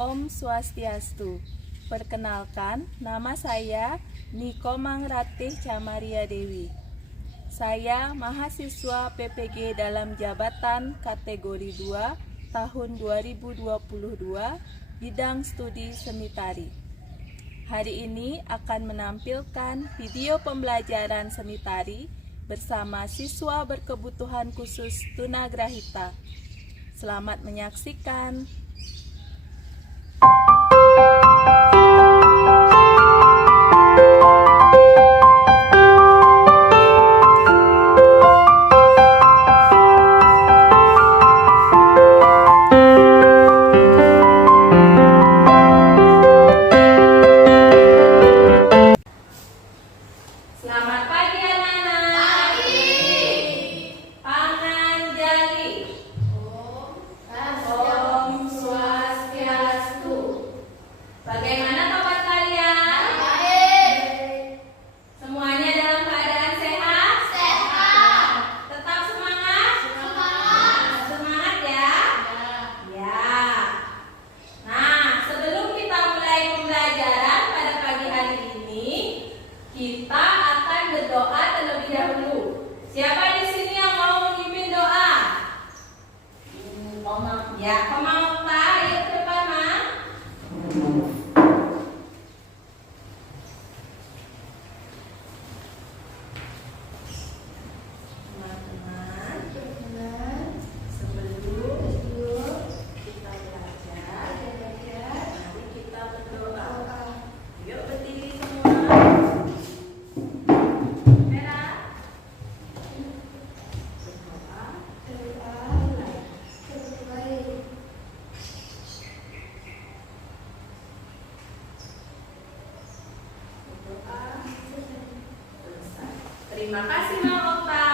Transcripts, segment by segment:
Om Swastiastu. Perkenalkan, nama saya Nikomang Ratih Camaria Dewi. Saya mahasiswa PPG dalam jabatan kategori 2 tahun 2022 bidang studi seni tari. Hari ini akan menampilkan video pembelajaran seni tari bersama siswa berkebutuhan khusus tunagrahita. Selamat menyaksikan. Selamat pagi anak-anak. Pagi. Panganjali. Om Swastiastu. Bagaimana kabar kalian? Baik. Semuanya dalam keadaan sehat? Sehat. Tetap semangat? Semangat. Semangat ya? Ya. Nah, sebelum kita mulai pembelajaran pada pagi hari ini, kita akan berdoa terlebih dahulu. Siapa di sini yang mau memimpin doa? Komang. Ya, Komang Okta, ayo ke depan, Ma. Teman-teman, sebelum kita belajar, mari kita berdoa. Yuk berdiri semua. Terima kasih Mang Okta.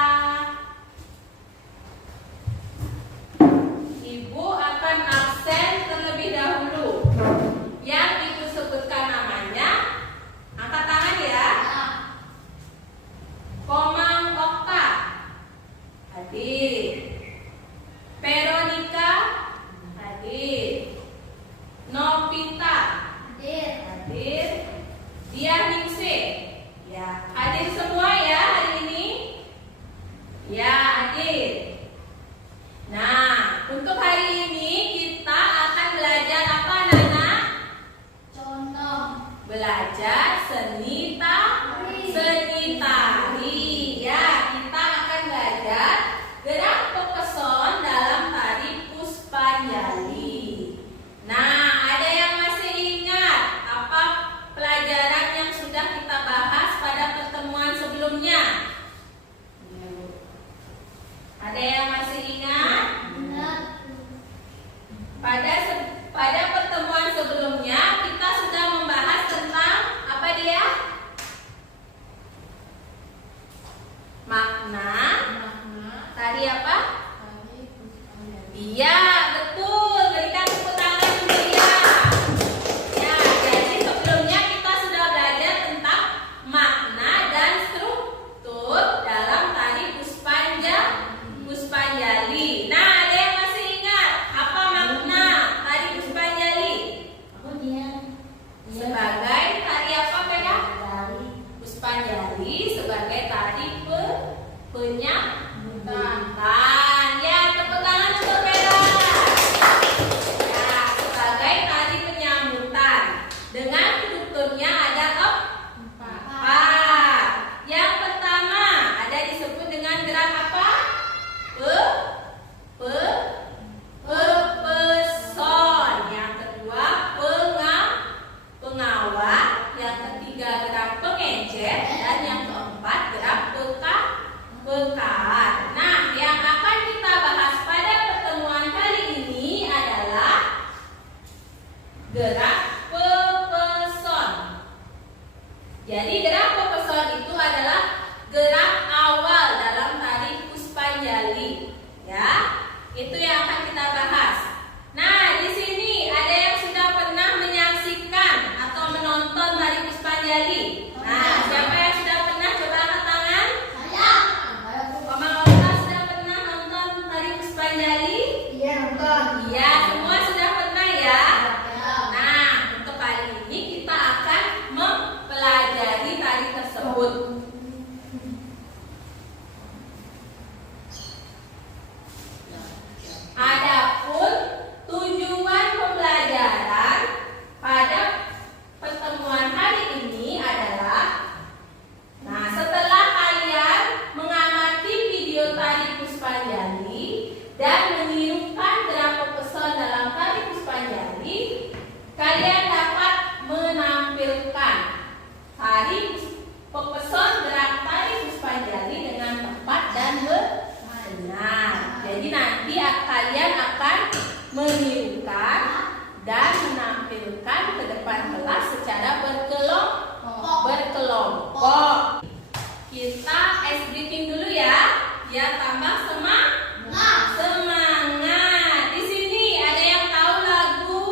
Ibu akan absen terlebih dahulu. Yang Ibu sebutkan namanya, angkat tangan ya. Komang Okta hadir. Veronica hadir. Novita hadir. Diah Ningsih ya, hadir semua ya hari ini? Ya, hadir. Nah, untuk hari ini kita akan belajar apa, anak-anak? Contoh. Belajar seni tari. Seni tari. Ya, kita akan belajar gerak pepeson dalam tari Puspanjali. Nah, ada yang masih ingat apa pelajaran yang sudah kita bahas pada pertemuan sebelumnya? Ada yang masih ingat? Pada pertemuan sebelumnya kita sudah membahas tentang apa dia? Makna tari apa? Iya, betul. Berikan tepuk tangan dulu ya. Ya, jadi sebelumnya kita sudah belajar tentang makna dan struktur dalam tari Puspanjali. Nah, ada yang masih ingat apa makna tari Puspanjali? Sebagai tari apa, Pega? Puspanjali sebagai tari penyambutan. Ya, tepuk tangan untuk Pega. Ya, sebagai tari penyambutan. Dengan strukturnya ada empat. Yang pertama ada disebut dengan gerak apa? Pepeson. Yang kedua pengawat. Yang ketiga gerak pengecer. Dan yang keempat gerak pekat. Nah, yang akan kita bahas pada pertemuan kali ini adalah gerak pepeson. Jadi gerak pepeson itu adalah gerak awal dalam tari Puspanjali. Ya, itu yang akan kita bahas. Nah, di sini ada yang sudah pernah menyaksikan atau menonton tari Puspanjali. Nah, siapa yang sudah pernah? Coba angkat tangan. Komang Okta sudah pernah nonton tari Puspanjali? Iya, nonton. Iya, semua sudah pernah ya. berdirikan dan menampilkan ke depan kelas secara berkelompok. Kita ice breaking dulu ya, biar tambah semangat. Di sini ada yang tahu lagu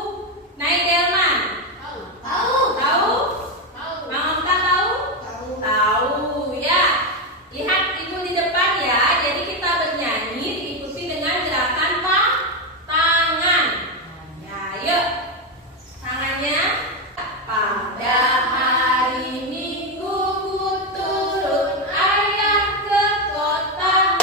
Naidelman? Tahu? Mang Okta tahu? Tahu ya. Lihat ibu di depan ya. Jadi kita bernyanyi diikuti dengan gerakan tangan. Ya, yuk. Tangannya. Pada hari Minggu ku turut ayah ke kota.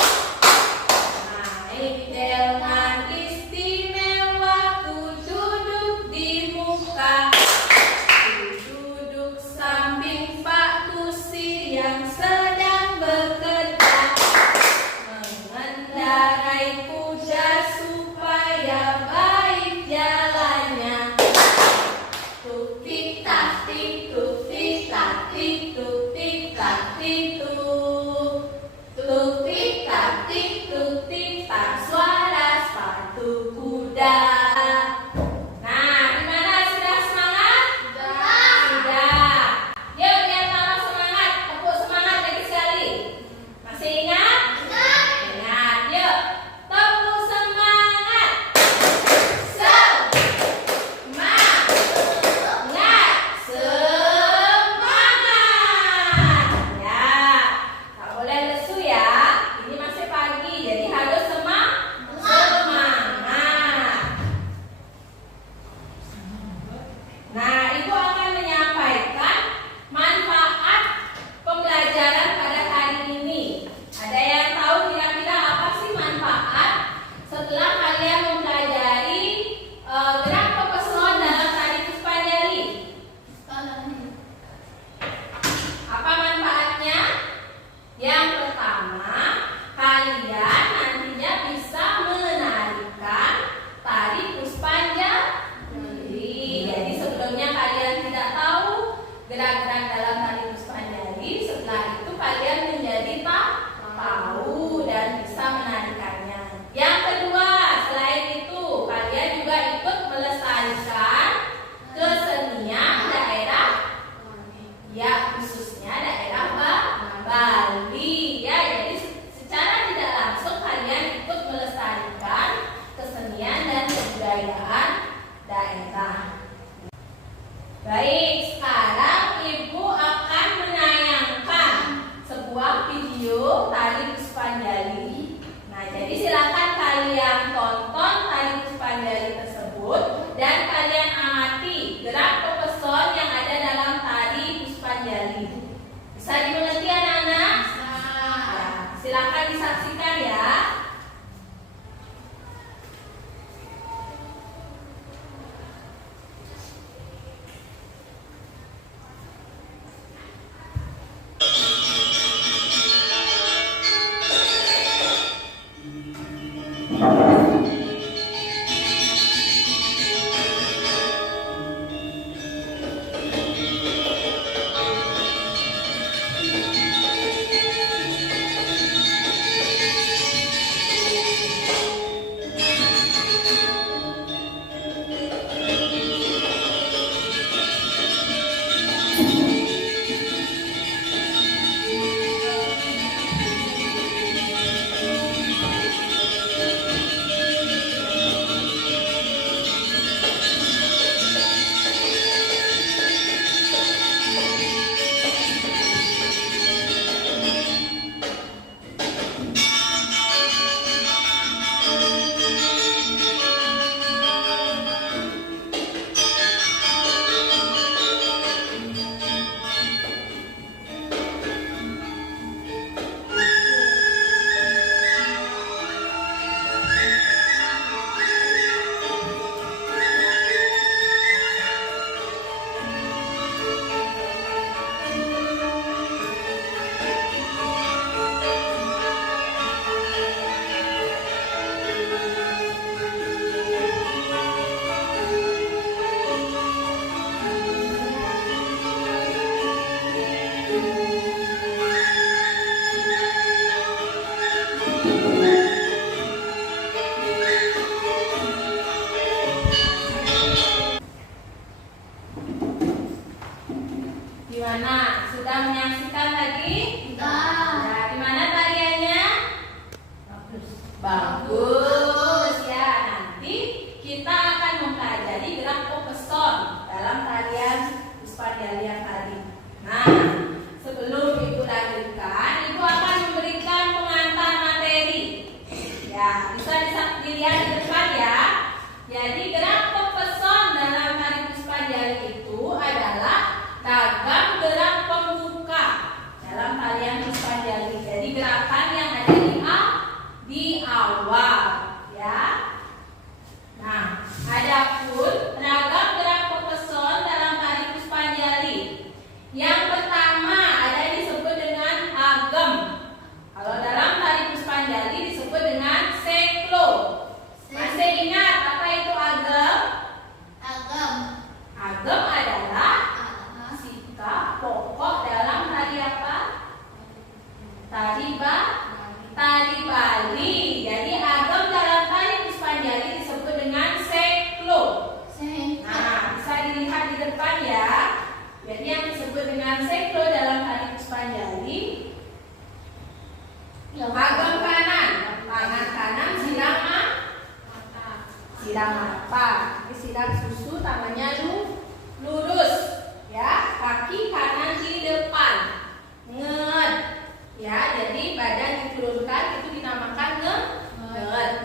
jadi gerak pokeson dalam tarian Puspanyali yang tadi. Nah, sebelum Ibu lanjutkan, Ibu akan memberikan pengantar materi. Ya, bisa dilihat di depan ya. Jadi gerak pokeson dalam tari Puspanyali itu adalah ragam gerak pembuka dalam tarian Puspanyali. Jadi gerakan yang ada di awal, ya. Nah, adapun ragam gerak pokeson dalam tari Puspanyali. Yang pertama ada disebut dengan agem. Kalau dalam tari Puspanyali disebut dengan seklo. Masih ingat apa itu agem? Agam. Agem adalah sikap pokok dalam tari apa? Tari Bali. Jadi agem dalam tari Puspanyali disebut dengan seklo. Nah, bisa dilihat di depan ya. Jadi yang disebut dengan seklo dalam tari Puspanyali, agem kanan, tangan kanan silang mata, ini silang susu, tangannya lurus, ya. Kaki kanan di depan, nget, ya. Jadi badan diturunkan itu dinamakan nget,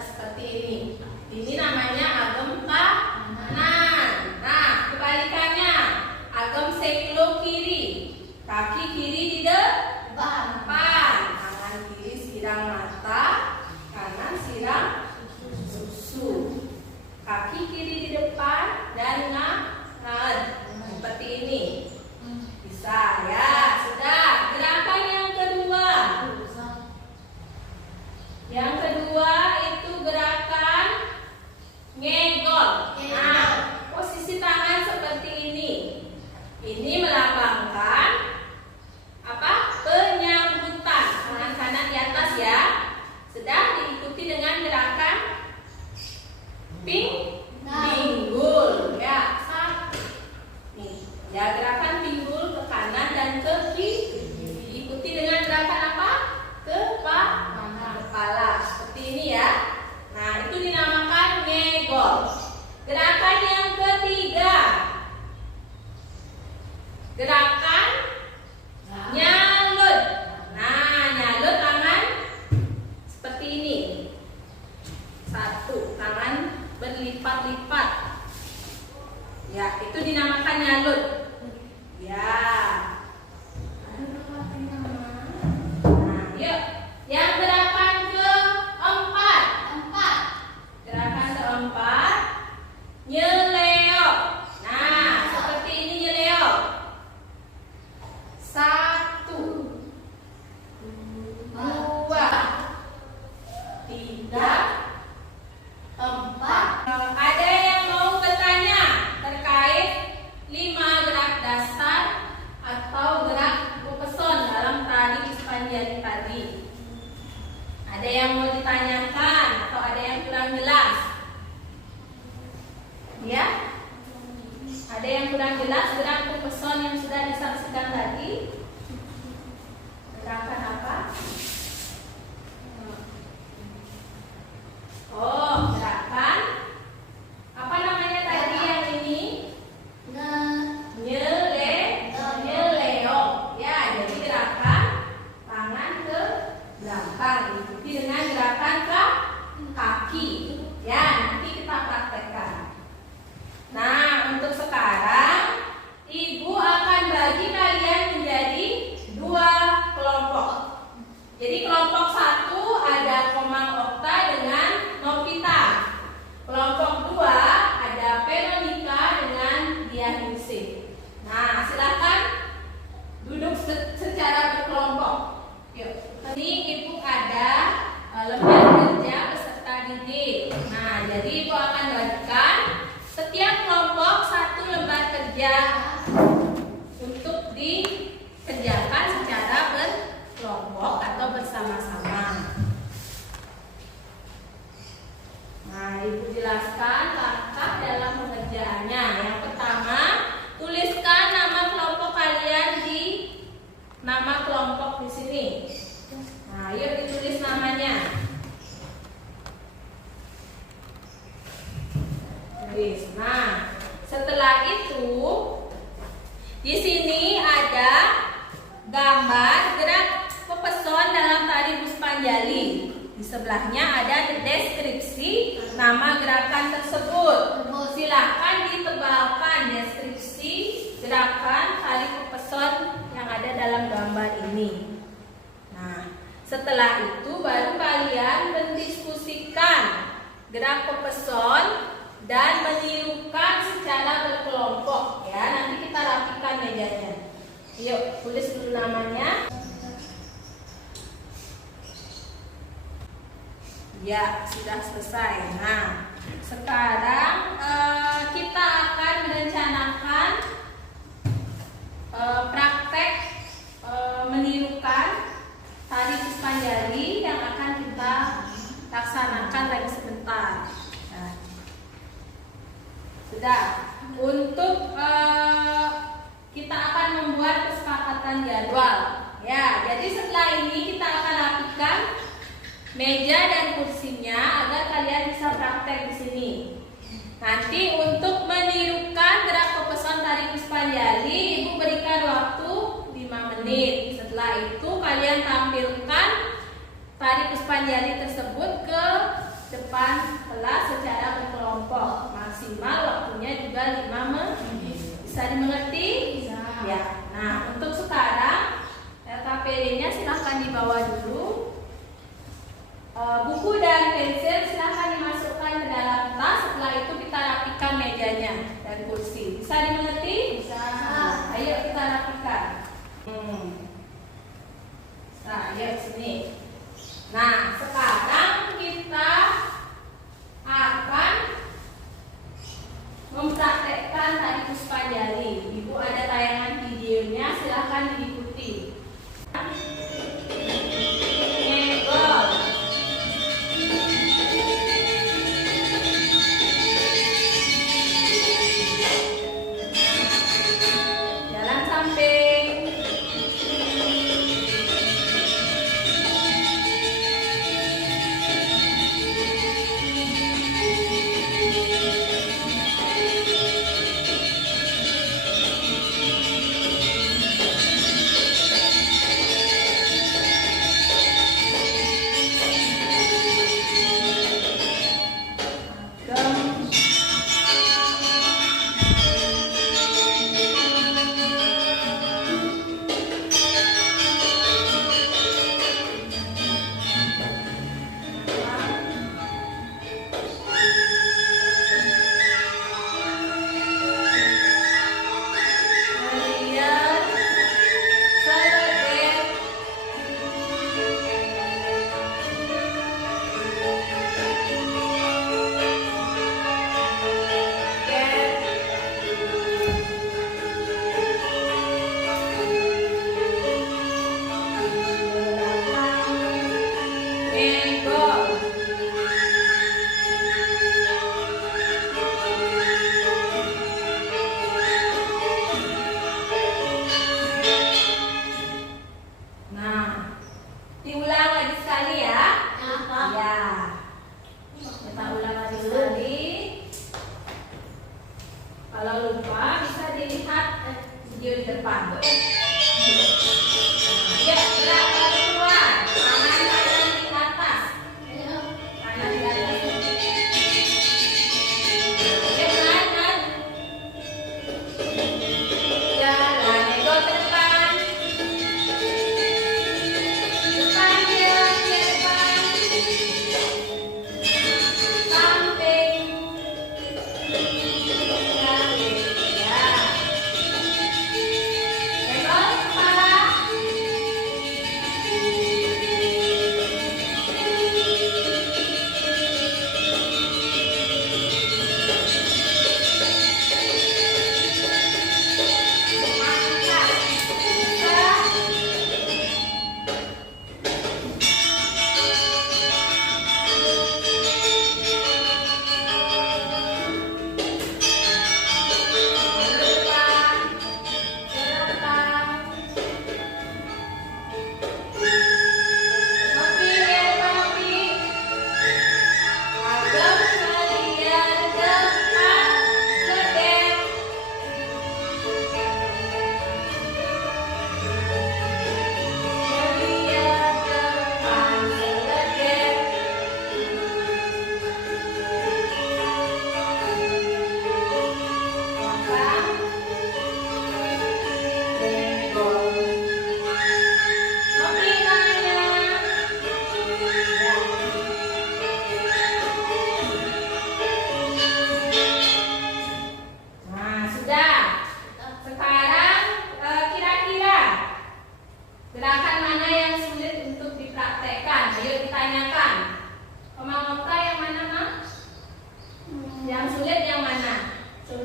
seperti ini. Ini namanya agem kanan. Nah, kebalikannya, agem seklo kiri, kaki kiri di depan, tangan kiri silang mata, kanan silang susu. Kaki kiri di depan dan nget, seperti ini. Bisa ya, sudah. Gerakan yang kedua. Yang kedua itu gerakan ngegol. Nah, posisi tangan seperti ini. Ini melambangkan apa? Penyambutan. Tangan kanan di atas ya. Sedang diikuti dengan gerakan pinggul. Ya, nih. Ya, gerakan pinggul ke kanan dan ke kiri. Diikuti dengan gerakan apa? Kepala. Seperti ini ya. Nah, itu dinamakan ngegol. Gerakan yang ketiga, gerakan nyalut. Nah, nyalut tangan seperti ini. Satu, tangan berlipat-lipat. Ya, itu dinamakan nyalut. Ya. Nah, yuk. Yang gerakan keempat. Gerakan keempat, nyeleo. Nah, seperti ini nyeleo. 1, 2, 3, 4. Ada yang mau bertanya terkait 5 gerak dasar atau gerak pokeson dalam tari Puspanyali tadi? Ada yang mau ditanyakan atau ada yang kurang jelas? Ya? Ada yang kurang jelas gerak pokeson yang sudah disaksikan tadi? Gerakan apa? Oh, gerakan apa namanya tadi yang ini? Nyeleo. Ya, jadi gerakan tangan ke belakang diikuti dengan gerakan kaki. Ya, nanti kita praktekkan. Nah, untuk sekarang Ibu akan bagi kalian menjadi 2 kelompok. Jadi kelompok 1 ada Komang Okta dengan Novita. Kelompok 2 ada Veronica dengan Dian Yusif. Nah, silakan duduk secara berkelompok. Yuk, ini Ibu ada lembar kerja peserta didik. Nah, jadi Ibu akan bagikan setiap kelompok 1 lembar kerja untuk dikerjakan secara berkelompok atau bersama-sama. Nah, Ibu jelaskan langkah dalam pengerjaannya. Yang pertama, tuliskan nama kelompok kalian di nama kelompok di sini. Nah, yuk ditulis namanya. base. Nah, setelah itu di sini ada gambar gerak pepeson dalam tari Puspanjali. Di sebelahnya ada deskripsi nama gerakan tersebut. Silakan ditebalkan deskripsi gerakan tari pepeson yang ada dalam gambar ini. Nah, setelah itu baru kalian mendiskusikan gerak pepeson dan menirukan secara berkelompok ya. Nanti kita rapikan mejanya. Yuk, tulis dulu namanya. Ya, sudah selesai. Nah, sekarang kita akan merencanakan praktek menirukan tari Puspanjali yang akan kita laksanakan lagi sebentar. Nah, sudah. Untuk kita akan membuat kesepakatan jadwal. Ya, jadi setelah ini kita akan rapikan meja dan kursinya agar kalian bisa praktek di sini. Nanti untuk menirukan gerak pepeson tari Puspanjali, Ibu berikan waktu 5 menit. Setelah itu kalian tampilkan tari Puspanjali tersebut ke depan kelas secara berkelompok. Maksimal waktunya juga 5 menit. Bisa dimengerti? Bisa. Ya. Nah, untuk sekarang LKPD-nya silahkan dibawa dulu. Buku dan pensil silahkan dimasukkan ke dalam tas. Setelah itu kita rapikan mejanya dan kursi. Bisa dimengerti? Bisa. Ayo kita rapikan. Nah, ayo sini. Nah, sekarang kita akan mempraktekkan tari Puspanjali. Ibu ada tayangan videonya, silahkan diikuti.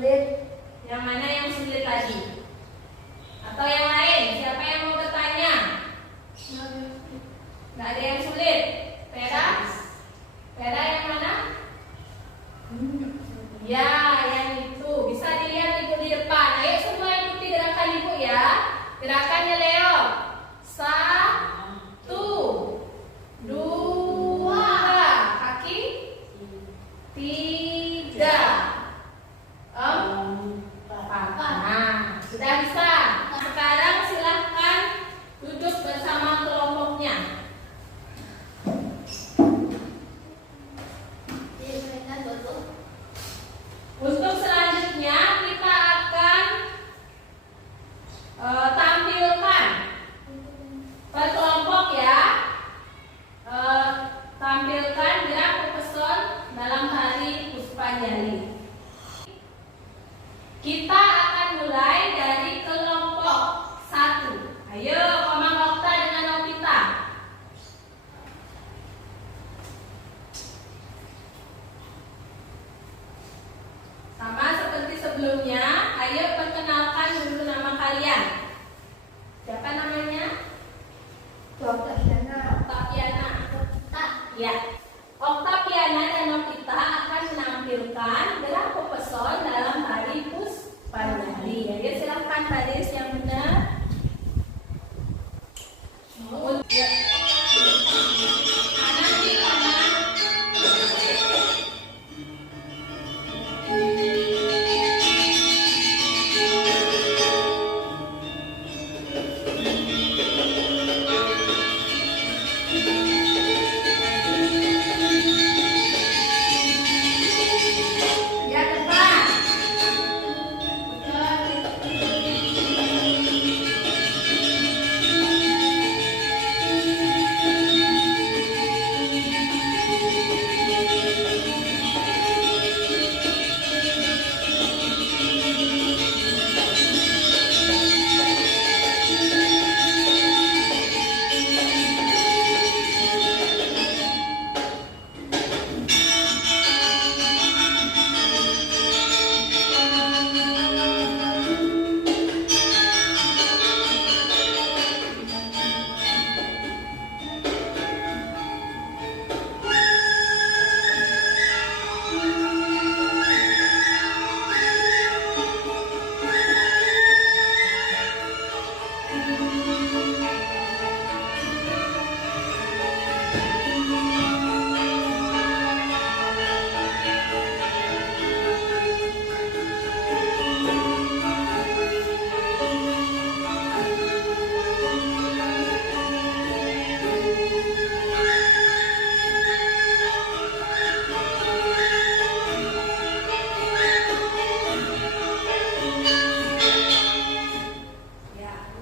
sulit. Yang mana yang sulit tadi? Atau yang lain? Siapa yang mau bertanya? Nggak ada yang sulit. Vera? Vera yang mana? Ya, yang itu. Bisa dilihat ibu di depan. Ayo semua ikuti gerakan ibu ya. Gerakannya Leo. 1, 2, kaki 3, 4. Nah, sudah bisa. Sekarang silahkan duduk bersama kelompoknya. Untuk selanjutnya kita akan tampilkan per kelompok ya. Tampilkan gerak pepesona dalam hari Puspanjali. Kita akan mulai dari kelompok 1. Ayo, Komang Okta dengan Novita. Sama seperti sebelumnya, ayo perkenalkan dulu nama kalian. Siapa namanya? Oktaviana. Ya. Oktaviana dan Novita akan menampilkan gerak pepesona dalam hari Puspanjali. Ayo silakan Tadis yang benar. Ya. Kanan di kanan. Ya, depan.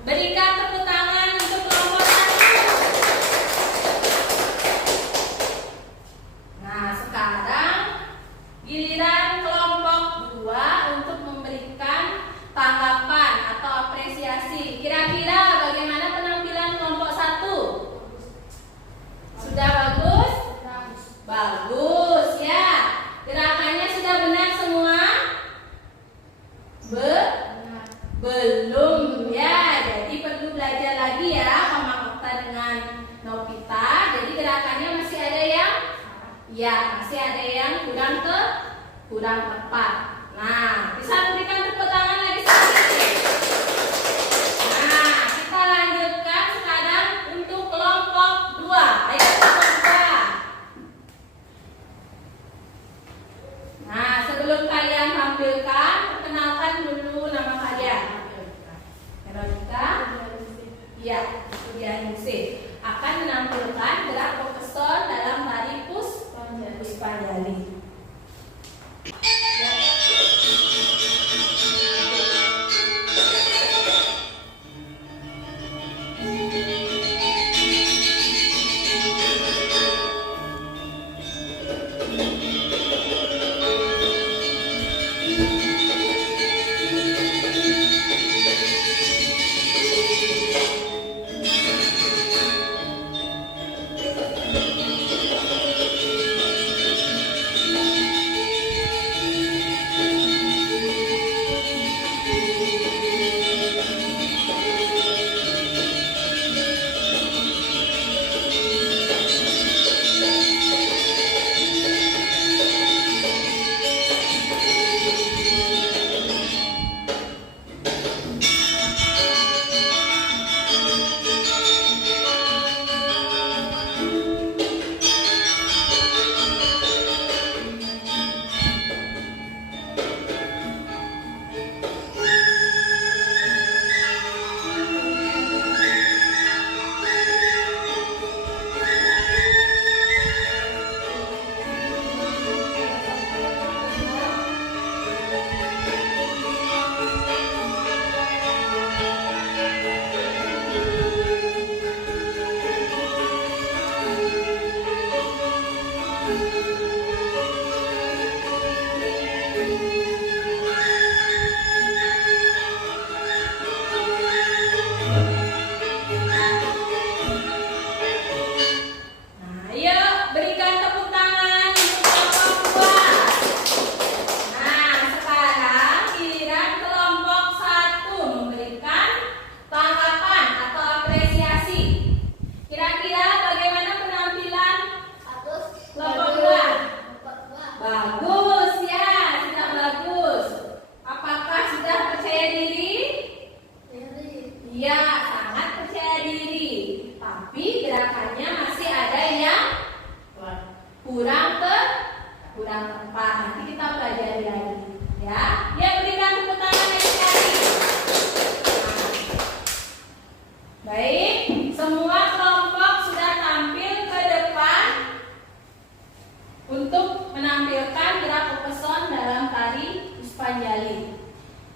Berikan tepuk tangan untuk kelompok 1. Nah, sekarang giliran kelompok 2 untuk memberikan tanggapan atau apresiasi. Kira-kira bagaimana penampilan kelompok 1? Sudah bagus? Bagus ya. Gerakannya sudah benar semua? Belum ya, jadi perlu belajar lagi ya Komang Okta dengan Novita. Jadi gerakannya masih ada yang masih ada yang kurang tepat. Nah, bisa berikan tepuk tangan lagi sedikit. Nah, kita lanjutkan sekarang untuk kelompok 2. Ayo kelompok 2. Nah, sebelum kalian tampilkan, perkenalkan dulu nama kalian. Veronica, ya, Sudianingsih akan menampilkan gerak pepesona dalam hari Puspanjali. Ya.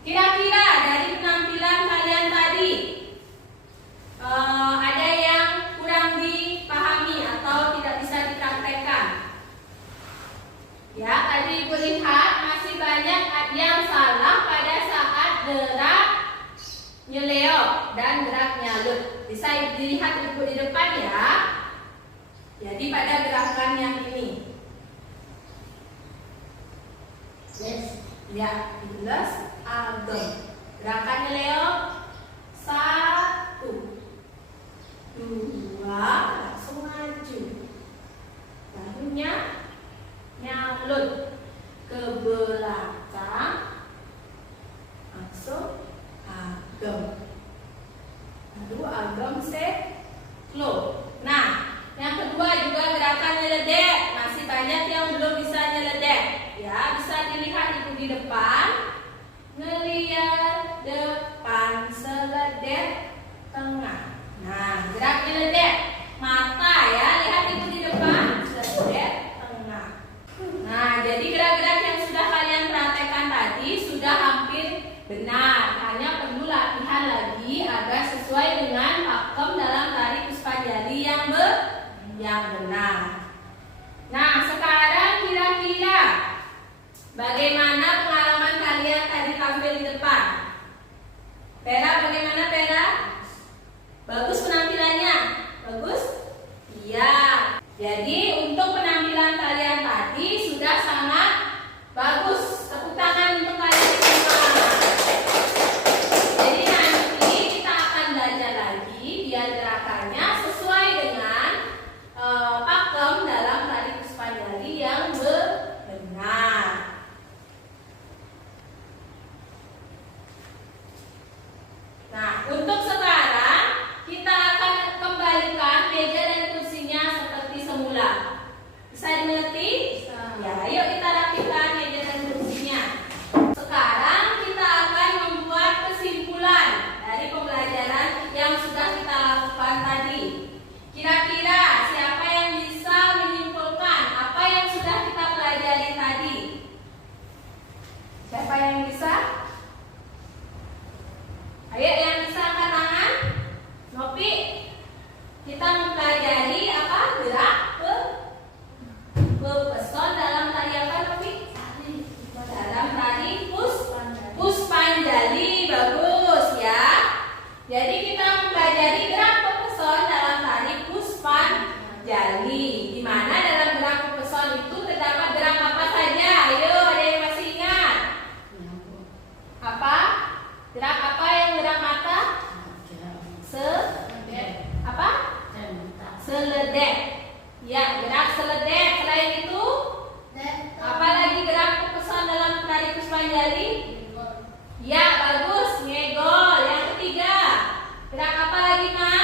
Kira-kira dari penampilan kalian tadi ada yang kurang dipahami atau tidak bisa dipraktekkan? Ya, tadi Ibu lihat masih banyak yang salah pada saat gerak nyeleok dan gerak nyalut. Bisa dilihat Ibu di depan ya. Jadi pada gerakan yang ini. Yes. Ya, jelas ageng. Gerakan nyeleok 1, 2, langsung maju. Bahunya nyalut ke belakang, langsung ageng. Lalu ageng slow. Nah, yang kedua juga gerakan nyeledek. Masih banyak yang belum bisa nyeledek. Ya, bisa dilihat Ibu di depan. Ngeliat depan, seledek tengah. Nah, gerak nyeledek. Mata ya, lihat Ibu di depan, seledek tengah. Nah, jadi gerak-gerak yang sudah kalian praktekkan tadi sudah hampir benar. Hanya perlu latihan lagi agar sesuai dengan pakem dalam tari Puspajali yang benar. Nah, sekarang kira-kira bagaimana pengalaman kalian tadi tampil di depan? Pera, bagaimana Pera? Bagus penampilannya? Bagus? Iya. Jadi untuk penampilan kalian tadi sudah sangat bagus. Tepuk tangan untuk kalian semua. Jadi nanti kita akan belajar lagi biar gerakannya sesuai dengan pakem dalam tari Puspajali yang benar. Nah, untuk sekarang kita akan kembalikan meja dan kursinya seperti semula. Bisa dimengerti? Ya, ayo kita rapikan meja dan kursinya. Sekarang kita akan membuat kesimpulan dari pembelajaran yang sudah kita lakukan tadi. Kira-kira siapa yang bisa menyimpulkan apa yang sudah kita pelajari tadi? Siapa yang bisa? Ayo yang bisa angkat tangan. Nopi. Kita mempelajari apa? Gerak pepeson dalam tari apa, Nopi? Dalam tari Puspajali. Bagus ya. Jadi kita mempelajari gerak pepeson dalam tari Puspajali. Di mana dalam gerak pepeson itu terdapat gerak apa saja? Ayo, ada yang masih ingat? Apa? Gerak apa yang gerak mata? Apa? Seledek. Ya, gerak seledek. Selain itu, apa lagi gerak pepeson dalam tari Puspajali? Ya, bagus. Ngegol. Yang ketiga, gerak apa lagi, Ma?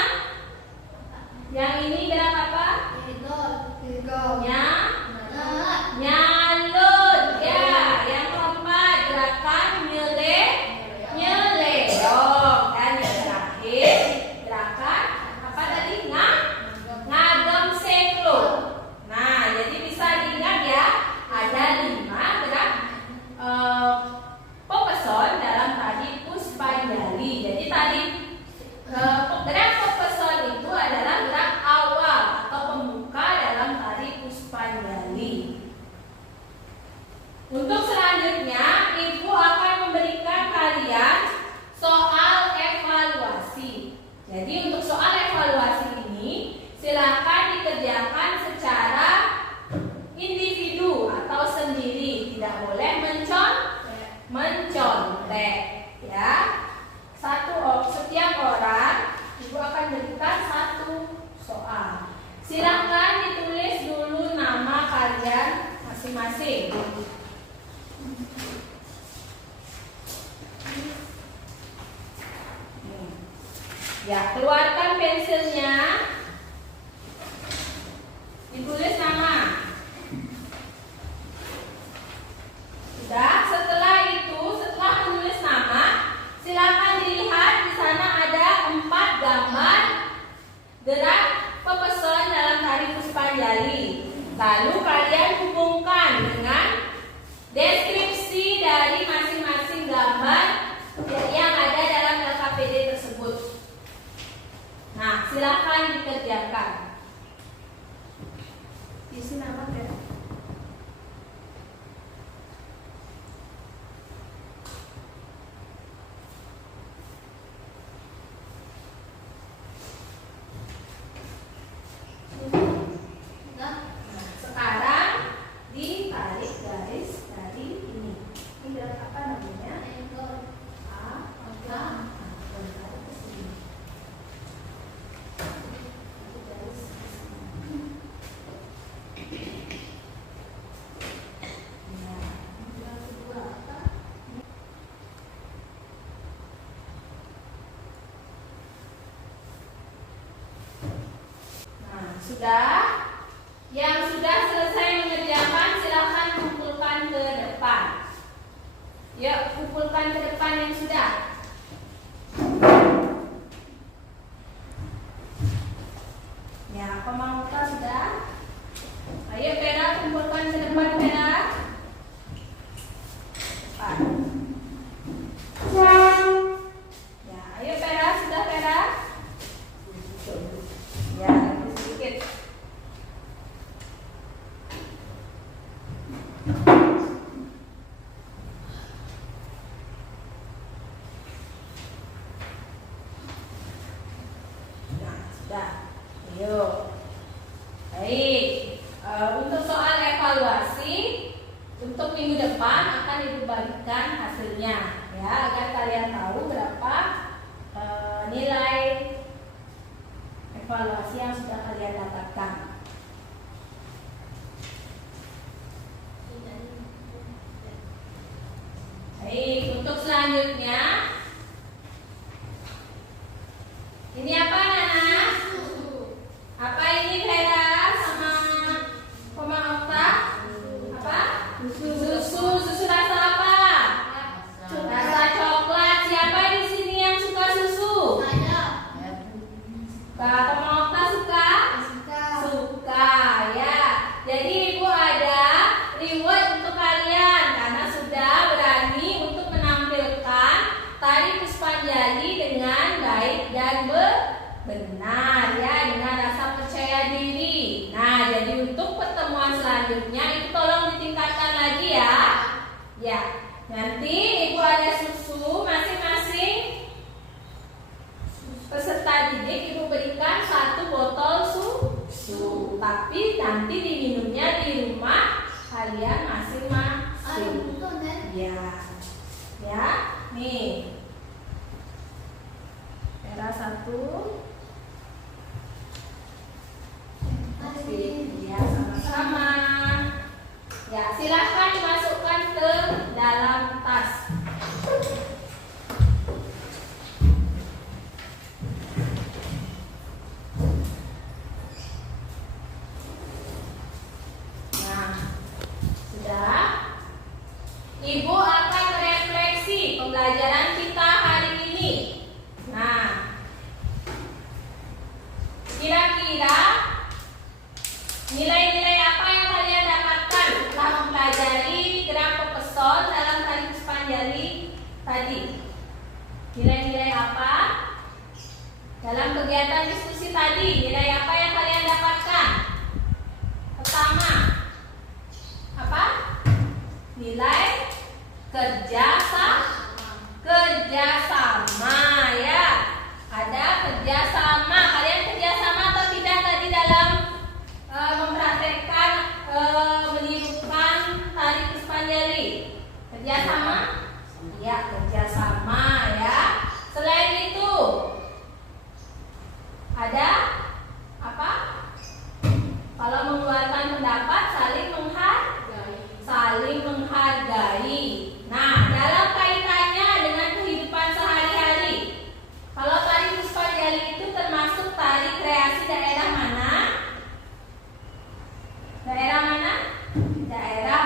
Yang ini gerak apa? Nyalut. Ya, yang keempat, gerakan nyeledok. Dan yang terakhir, gerakan apa tadi? Ngagem seklo. Nah, jadi bisa diingat ya, ada 5 gerak pepeson dalam tari Puspajali. Jadi tadi gerak pepeson itu adalah gerak awal atau pembuka dalam tari Puspajali. Untuk selanjutnya, Ibu akan memberikan kalian soal evaluasi. Jadi untuk soal evaluasi ini silakan dikerjakan secara individu atau sendiri, tidak boleh mencontek ya. Setiap orang Ibu akan berikan 1 soal. Silakan ditulis dulu nama kalian masing-masing. Ya, keluarkan pensilnya. Ditulis nama. Sudah, setelah menulis nama, silakan dilihat di sana ada 4 gambar gerak pepeson dalam tari Puspajali. Lalu kalian hubungkan dengan deskripsi dari masing-masing gambar sudah. Yang sudah selesai mengerjakan silahkan kumpulkan ke depan. Yuk, kumpulkan ke depan yang sudah. Ya, Komangota sudah. Ayo Pera, kumpulkan ke depan Pera. Cepat. Ya, ayo Pera, sudah Pera. Ya, lebih sedikit. Nah, sudah. Ayo. Baik. Untuk soal evaluasi untuk minggu depan akan Ibu bagikan hasilnya ya, agar kalian tahu berapa nilai evaluasi yang sudah kalian dapatkan. Baik, untuk selanjutnya ini apa Nana? Apa ini Vera sama Koma Okta? Apa? Susu rasa apa? Rasa coklat. Siapa di sini yang suka susu? Kak Koma Okta suka? Suka ya. Jadi Ibu ada reward untuk kalian karena sudah berani untuk menampilkan tari Puspanjali dengan baik dan benar ya, dengan rasa percaya diri. Nah, jadi untuk pertemuan selanjutnya itu tolong ditingkatkan lagi ya. Ya, nanti Ibu ada susu masing-masing peserta didik Ibu berikan 1 botol susu. Tapi nanti diminumnya di rumah kalian masing-masing. Ya. Ya, nih. Pera 1. Ya, sama-sama. Ya, silahkan dimasukkan ke dalam tas. Nah, sudah. Ibu akan merefleksi pembelajaran kita hari ini. Nah, kira-kira nilai-nilai apa yang kalian dapatkan setelah mempelajari gerak pepesol dalam tari Puspanjali tadi? Nilai-nilai apa? Dalam kegiatan diskusi tadi, nilai apa yang kalian dapatkan? Pertama, apa? Nilai kerjasama ya. Ada kerjasama. Kalian kerjasama atau tidak tadi dalam mempraktekkan menirukan tari Puspanjali? Kerjasama? Ya, kerjasama ya. Selain itu ada apa? Kalau mengeluarkan pendapat saling menghargai. Nah, dalam kaitannya dengan kehidupan sehari-hari, kalau tari Puspanjali itu termasuk tari kreasi daerah mana? Daerah mana? Daerah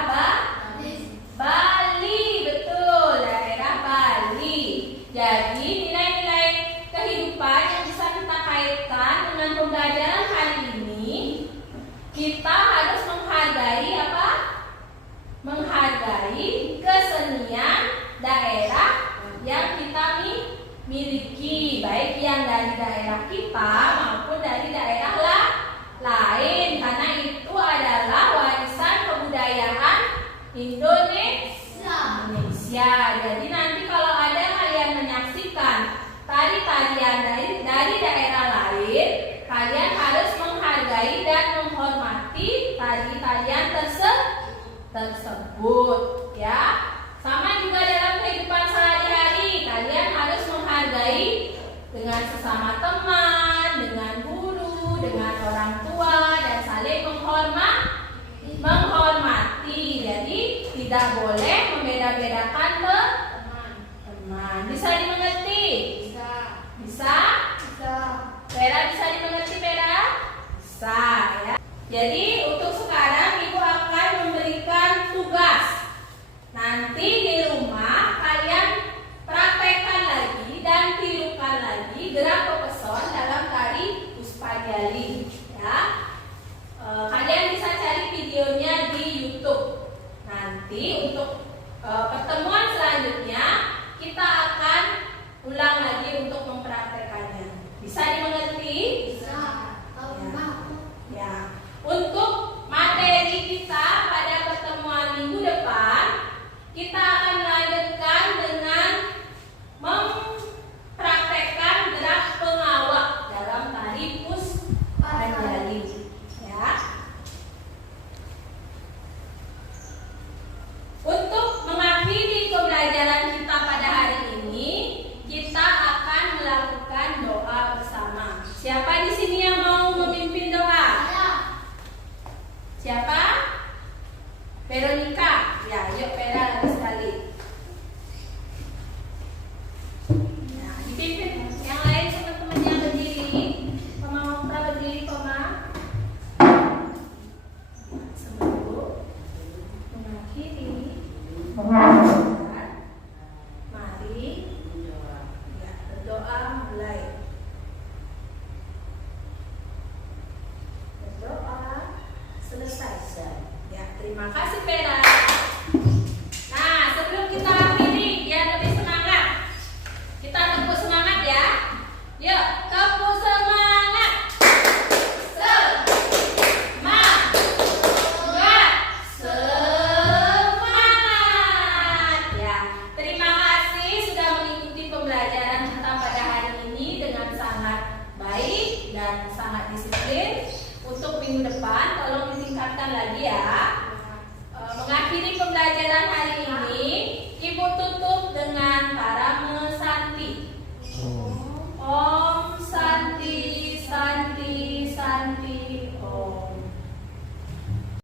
Bali, betul, daerah Bali. Jadi nilai-nilai kehidupan yang bisa kita kaitkan dengan pembelajaran hari ini, kita harus menghargai apa? Menghargai kesenian daerah yang kita miliki, baik yang dari daerah kita maupun dari daerah lain, karena itu adalah warisan kebudayaan Indonesia. Jadi nanti kalau ada kalian menyaksikan tari-tarian dari daerah lain, kalian harus menghargai dan menghormati tari-tarian tersebut ya. Sama juga dalam kehidupan sehari-hari, kalian harus menghargai dengan sesama teman, dengan guru, dengan orang tua, dan saling menghormati. Jadi tidak boleh membeda-bedakan teman. Bisa dimengerti? Bisa? Vera bisa dimengerti, Vera? Bisa. lagi ya. Mengakhiri pembelajaran hari ini,